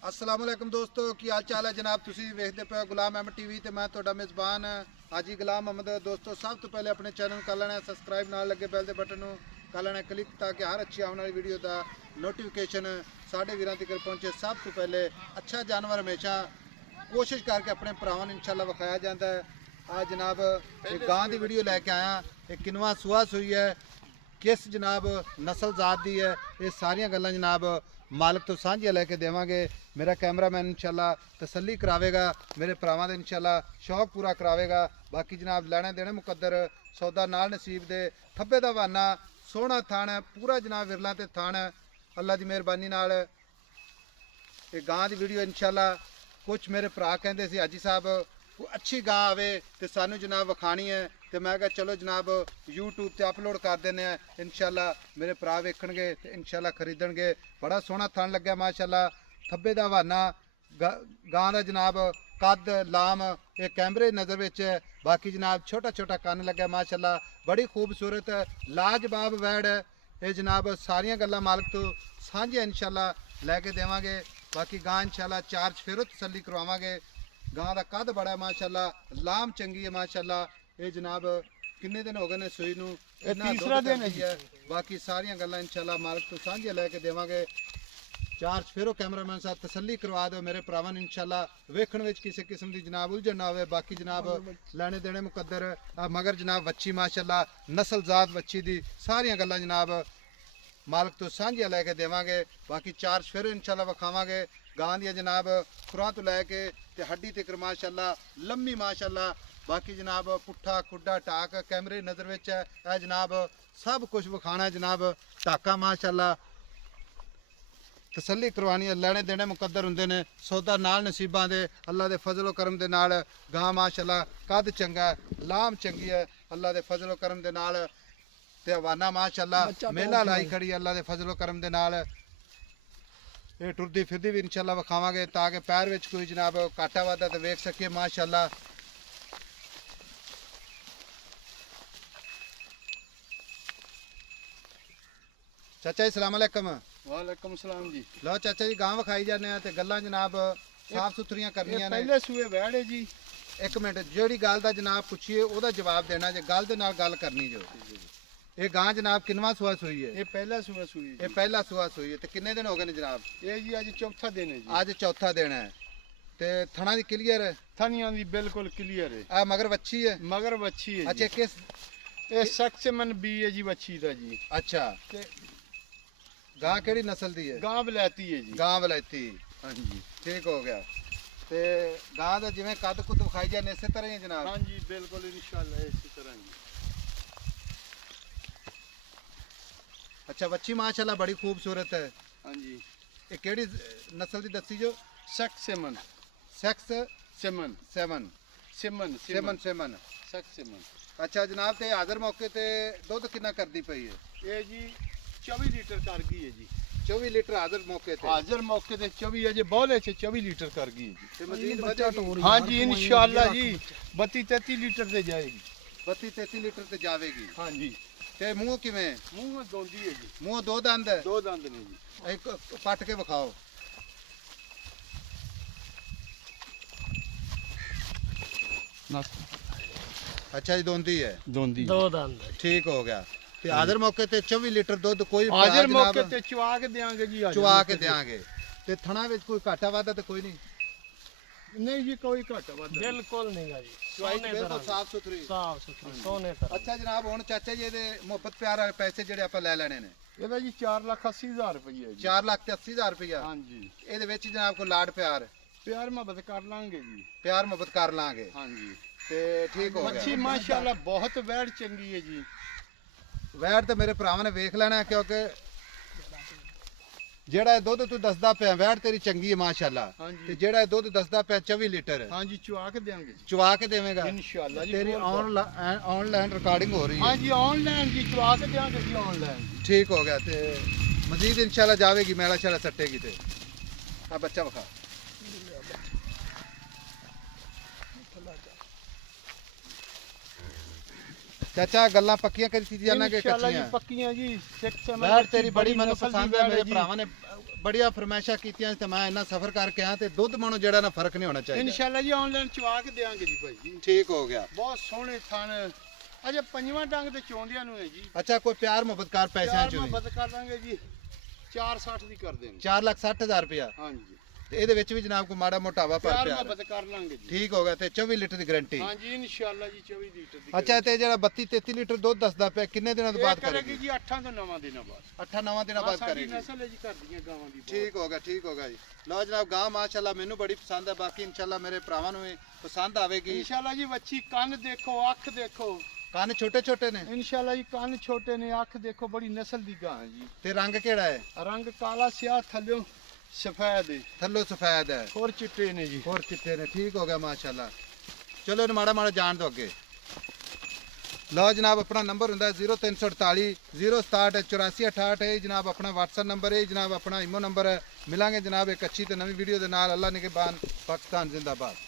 अस्सलाम वालेकुम दोस्तों की हाल चाल है जनाब। तुसी वेखदे पे गुलाम अहमद टीवी ते मैं तुहाडा मेज़बान हाजी गुलाम अहमद। दोस्तों सब तो पहले अपने चैनल कर लेना सब्सक्राइब, नाल लगे बैल दे बटन कर लेना क्लिक ताकि हर अच्छी आने वाली वीडियो का नोटिफिकेशन साढ़े वीरां तक पहुंचे। सब तो पहले अच्छा जानवर हमेशा कोशिश करके अपने भरावां नूं इंशाअल्लाह विखाया जाता है। आज जनाब एक गां की वीडियो लैके आया, एक किनवा सुआ सुई है, किस जनाब नस्ल जात दी है, ये सारिया गल्लां जनाब मालिक तो साझियां लैके देवांगे। मेरा कैमरामैन इंशाल्लाह तसल्ली करावेगा, मेरे भरावां दे इंशाल्लाह शौक पूरा करावेगा। बाकी जनाब लैने देने मुकद्दर सौदा नाल नसीब दे। थब्बे दा बहाना सोहना थान है, पूरा जनाब विरला ते थान है। अल्लाह की मेहरबानी नाल ये गां की वीडियो इंशाल्लाह कुछ मेरे भरा कहते सी हाजी साहब कोई अच्छी गां आवे तो सानू जनाब विखानी है, तो मैं कहा चलो जनाब यूट्यूब ते अपलोड कर देने हैं। इंशाल्लाह मेरे भरा वेखणगे ते इंशाल्लाह खरीदणगे। बड़ा सोहना थन लग्या माशाल्लाह। थब्बे दा हवाना गां दा जनाब कद लाम ये कैमरे नज़र विच है। बाकी जनाब छोटा छोटा कन लग्या माशाल्लाह, बड़ी खूबसूरत लाजवाब वैड़ है। ये जनाब सारियां गल्लां मालिक तो साझियां इंशाल्लाह लैके देवांगे। बाकी गां इंशाल्लाह चार चफेरो तसल्ली करवावांगे। गां का कद बड़ा है माशाल्लाह, लाम चंगी है माशाल्लाह। ये जनाब किन्ने दिन हो गए ने सूई नूं, तीसरा दिन है। बाकी सारियां गल्लां इंशाल्लाह मालिक तो साझियां लैके देवांगे। चार चफेरो कैमरामैन साहब तसल्ली करवा दो मेरे भरावां नूं इंशाल्लाह वेखण विच किसी किस्म की जनाब उलझन ना होवे। बाकी जनाब लैने देने मुकद्दर मगर जनाब बच्ची माशाल्लाह नस्ल जात बच्ची दी सारियां गल्लां जनाब मालिक तो साझियां लैके देवांगे। बाकी चार चफेरो इंशाल्लाह विखावांगे। गां दी जनाब खुरां तो लैके ते हड्डी तक माशाल्लाह लम्मी माशाल्लाह। बाकी जनाब पुट्ठा खुड्डा टाक कैमरे नज़र विच है। यह जनाब सब कुछ विखाना है जनाब। टाका माशाल्लाह तसल्ली करवानी है, लैने देने मुकद्दर हुंदे ने, सौदा नाल नसीबां दे। अल्लाह दे फजलो करम दे नाल गां माशाल्लाह कद चंगा है, लाम चंगी है अल्लाह दे फजलो करम दे नाल। ते हवाना माशाल्लाह मेला लाई खड़ी है अल्लाह दे फजलो करम दे नाल। ये टुरदी फिरदी भी इंशाल्लाह विखावांगे ताकि पैर विच कोई जनाब घाटा वाधा तो वेख सके माशाल्लाह। चाचा जी सलाम अलैकुम। वालेकुम सलाम जी। लो चाचा जी गां विखाई जाने ते गल्लां जनाब साफ सुथरियां करनियां ने। पहले सूए वैड़ है जी। एक मिनट जेड़ी गल दा जनाब पूछिए ओदा जवाब देना जे, गल दे नाल गल करनी जो। ये गां जनाब किनवा सुआ सुई है? ये पहला सूआ सुई ये पहला सुआ सुई है। ते किन्ने दिन हो गए ने जनाब? ये जी अज चौथा दिन है जी। आज चौथा दिन है। ते थना दी क्लियर है? थनिया दी बिल्कुल क्लियर है। आ मगर बच्ची है? मगर बच्ची है अच्छा जी। किस? ये सक्सेमन बी है जी बच्ची दा जी। अच्छा ते गां केड़ी नस्ल दी है? गां बलैती है जी। गां वलैती। हाँ जी। ठीक हो गया। ते गां दा जिवें कद कुद विखाई जाने इसे तरह ही है जनाब? हाँ जी बिल्कुल इंशाल्लाह इसी तरह जी। अच्छा बच्ची माशाल्लाह बड़ी खूबसूरत है। हाँ जी। ये केड़ी नस्ल दी दसी जो? सक्सेमन सेक्स सेमन सेवन सेमन सेवन सेवन। सक्सेमन। अच्छा जनाब ते हाज़र मौके ते दुध कितना करदी पई है? ये जी 24 लीटर कर गई है जी। 24 लीटर हाज़र मौके ते। हाजिर मौके ते 24 है जी, बौले से 24 लीटर कर गई है जी। ते मजीद वधेगी? हाँ जी इंशाल्लाह जी 32-33 लीटर से जाएगी। 32-33 लीटर ते जावेगी। हाँ जी। ते मुंह किवें? मुंह दोंदी है जी। मुंह दो दंद है? दो दंद ने जी। एक पट के विखाओ। अच्छा जी दोंदी है? दोंदी दो दंद ठीक हो गया। ते हाज़र मौके ते 24 लीटर दुध कोई हाजिर जनाब मौके ते चुआ के देंगे जी। हाजिर चुआ मौके के ते। देंगे। ते थना विच कोई घाटा वाधा ते कोई नहीं? नहीं जी कोई घट वादा बिल्कुल नहीं गा जी, चुआई सोने बिल्कुल तरह साफ सुथरी। साफ सुथरी सोने तरह। अच्छा जनाब हुण चाचा जी दे मुहब्बत प्यार वाले पैसे जेडे आपां ले लेने ने ਇਹਦਾ ਜੀ 4,80,000 ਰੁਪਏ ਜੀ। 4,80,000 रुपया। हाँ जी। ਇਹਦੇ ਵਿੱਚ ਜਨਾਬ ਕੋ ਲਾਡ ਪਿਆਰ प्यार मोहब्बत कर लांगे जी। ਪਿਆਰ ਮੁਹੱਬਤ ਕਰ ਲਾਂਗੇ हाँ जी। ਤੇ ਠੀਕ ਹੋ मच्छी ਗਿਆ। माशाल्लाह बहुत वैड़ चंगी है जी। ਵੈੜ ਤੇ ਮੇਰੇ ਭਰਾਵਾਂ ਨੇ ਵੇਖ ਲੈਣਾ ਕਿਉਂਕਿ ਜਿਹੜਾ ਇਹ ਦੁੱਧ ਤੂੰ ਦੱਸਦਾ ਪਿਆ ਵੈੜ ਤੇਰੀ ਚੰਗੀ ਹੈ ਮਾਸ਼ਾਅੱਲਾ। ਹਾਂਜੀ। ਤੇ ਜਿਹੜਾ ਇਹ ਦੁੱਧ ਦੱਸਦਾ ਪਿਆ 24 ਲੀਟਰ हाँ जी चुआ के देंगे जी ਚੁਆ ਕੇ ਦੇਵੇਂਗਾ? इंशाल्लाह जी। ਤੇਰੀ बोल- ਆਨਲਾਈਨ ਰਿਕਾਰਡਿੰਗ ਹੋ ਰਹੀ हाँ ਹੈ। जी ऑनलाइन जी चुआ के देंगे जी ऑनलाइन। ठीक हो गया। ते मजीद इंशाल्लाह जावेगी मेला शाला सट्टेगी ते हाँ बच्चा बखा। ਚਾਚਾ ਗੱਲਾਂ ਪੱਕੀਆਂ ਕੀਤੀਆਂ ਨਾ ਕਿ ਇਨਸ਼ਾਅੱਲਾ ਜੀ ਕੱਚੀਆਂ ਪੱਕੀਆਂ ਜੀ ਸਿੱਖ ਸਮਝ ਵੈੜ ਤੇਰੀ ਬੜੀ ਮੈਨੂੰ ਨਸਲ ਦੀ ਪਸੰਦ ਹੈ ਵੈੜ ਮੇਰੇ ਜੀ। ਭਰਾਵਾਂ ਨੇ ਬੜੀਆਂ ਫਰਮਾਇਸ਼ਾਂ ਕੀਤੀਆਂ ਤੇ ਮੈਂ ਇੰਨਾ ਸਫ਼ਰ ਕਰਕੇ ਆਇਆ ਤੇ ਦੁੱਧ ਮਣੋਂ ਜਿਹੜਾ ਨਾ ਫਰਕ ਨਹੀਂ ਹੋਣਾ ਚਾਹੀਦਾ ਇਨਸ਼ਾਅੱਲਾ ਜੀ ਆਨਲਾਈਨ ਚਵਾ ਕੇ ਦੇਾਂਗੇ ਜੀ ਭਾਈ ਜੀ ਠੀਕ ਹੋ ਗਿਆ ਬਹੁਤ ਸੋਹਣੇ ਥਣ ਅਜੇ ਪੰਜਵਾਂ ਡੰਗ ਤੇ ਚੋਂਦਿਆਂ ਨੂੰ ਹੈ ਜੀ ਅੱਛਾ ਕੋਈ ਪਿਆਰ ਮੁਹੱਬਤ ਕਰ ਪੈਸਿਆਂ ਚ ਯਾਰ ਵੀ ਮਦਦ ਕਰ ਦਾਂਗੇ ਜੀ 460 ਦੀ ਕਰ ਦੇਣਗੇ 4,60,000 ਰੁਪਇਆ ਹਾਂਜੀ ਤੇ ਇਹਦੇ ਵਿੱਚ ਵੀ ਜਨਾਬ ਕੋਈ ਮਾੜਾ ਮੋਟਾਵਾ ਪਰ ਪਿਆਰ ਪਿਆਰ ਮੁਹੱਬਤ ਕਰ ਲਾਂਗੇ ਜੀ ਠੀਕ ਹੋ ਗਿਆ ਤੇ 24 ਲੀਟਰ ਦੀ ਗਾਰੰਟੀ ਹਾਂਜੀ ਇਨਸ਼ਾਅੱਲਾ ਜੀ 24 ਲੀਟਰ ਦੀ ਅੱਛਾ ਤੇ ਜਿਹੜਾ 32 33 ਲੀਟਰ ਦੁੱਧ ਦੱਸਦਾ ਪਿਆ ਕਿੰਨੇ ਦਿਨਾਂ ਤੋਂ ਬਾਅਦ ਕਰੇਗੀ ਕਰੇਗੀ ਜੀ 8 ਤੋਂ 9 ਦਿਨਾਂ ਬਾਅਦ 8-9 ਦਿਨਾਂ ਬਾਅਦ ਸਾਡੀ ਕਰੇਗੀ ਨਸਲ ਹੈ ਜੀ ਘਰ ਦੀਆਂ ਗਾਵਾਂ ਦੀ ਬਹੁਤ। ਠੀਕ ਹੋ ਗਿਆ ਜੀ ਲਓ ਜਨਾਬ ਗਾਂ ਮਾਸ਼ਾਅੱਲਾ ਮੈਨੂੰ ਬੜੀ ਪਸੰਦ ਹੈ ਬਾਕੀ ਇਨਸ਼ਾਅੱਲਾ ਮੇਰੇ ਭਰਾਵਾਂ ਨੂੰ ਵੀ ਪਸੰਦ ਆਵੇਗੀ ਇਨਸ਼ਾਅੱਲਾ ਜੀ ਵੱਛੀ ਕੰਨ ਦੇਖੋ ਅੱਖ ਦੇਖੋ ਕੰਨ ਛੋਟੇ ਛੋਟੇ ਨੇ ਇਨਸ਼ਾਅੱਲਾ ਜੀ ਕੰਨ ਛੋਟੇ ਨੇ ਅੱਖ ਦੇਖੋ ਬੜੀ ਨਸਲ ਦੀ ਗਾਂ ਹੈ ਜੀ ਤੇ ਰੰਗ ਕਿਹੜਾ ਹੈ ਰੰਗ ਕਾਲਾ ਸਿਆਹ ਥੱਲਿਓਂ ਸਫੈਦ ਹੈ ਥੱਲੋਂ ਸਫੈਦ ਹੈ ਹੋਰ ਚਿੱਟੇ ਨੇ ਜੀ ਹੋਰ ਚਿੱਟੇ ਨੇ ਠੀਕ ਹੋ ਗਿਆ ਮਾਸ਼ਾਅੱਲਾ ਚਲੋ ਇਹਨੂੰ ਮਾੜਾ ਮਾੜਾ ਜਾਣ ਦਿਓ ਅੱਗੇ ਲਓ ਜਨਾਬ ਆਪਣਾ ਨੰਬਰ ਹੁੰਦਾ 0348 067 8468 ਇਹ ਜਨਾਬ ਆਪਣਾ WhatsApp ਨੰਬਰ ਹੈ ਜਨਾਬ ਆਪਣਾ ਇਮੋ ਨੰਬਰ ਹੈ ਮਿਲਾਂਗੇ ਜਨਾਬ ਇੱਕ ਅੱਛੀ ਤੇ ਨਵੀਂ ਵੀਡੀਓ ਦੇ ਨਾਲ ਅੱਲਾ ਨਿਗਹਿਬਾਨ ਪਾਕਿਸਤਾਨ ਜ਼ਿੰਦਾਬਾਦ